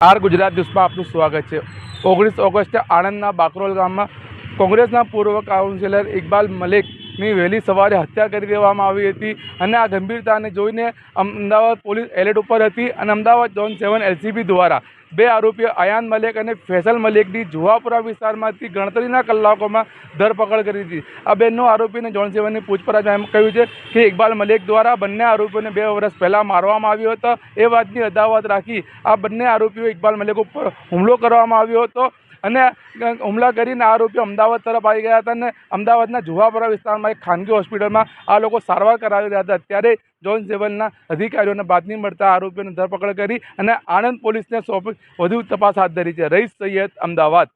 R Gujarat ન્યૂઝમાં આપનું સ્વાગત છે। 19 ઓગસ્ટે આણંદના બાકરોલ ગામમાં કોંગ્રેસના પૂર્વ કાઉન્સિલર ઇકબાલ મલિકની વહેલી સવારે હત્યા કરી દેવામાં આવી હતી અને આ ગંભીરતાને જોઈને અમદાવાદ પોલીસ એલર્ટ ઉપર હતી અને અમદાવાદ ઝોન 7 એલસીબી દ્વારા બે આરોપીઓ અયાન મલિક અને ફૈસલ મલિકની જુહાપુરા વિસ્તારમાંથી ગણતરીના કલાકોમાં ધરપકડ કરી હતી। આ બંને આરોપીને ઝોન 7ની પૂછપરછમાં એમ કહ્યું છે કે ઇકબાલ મલિક દ્વારા બંને આરોપીઓને 2 વર્ષ પહેલાં મારવામાં આવ્યો હતો। એ વાતની અદાવત રાખી આ બંને આરોપીઓ ઇકબાલ મલિક ઉપર હુમલો કરવામાં આવ્યો હતો અને હુમલા કરીને આરોપીઓ અમદાવાદ તરફ આવી ગયા હતા અને અમદાવાદના જુહાપુરા વિસ્તારમાં એક ખાનગી હોસ્પિટલમાં આ લોકો સારવાર કરાવી રહ્યા હતા। ત્યારે ઝોન 7ના અધિકારીઓને બાતમી મળતા આરોપીઓની ધરપકડ કરી અને આણંદ પોલીસને સોંપી વધુ તપાસ હાથ ધરી છે। રઈસ સૈયદ, અમદાવાદ।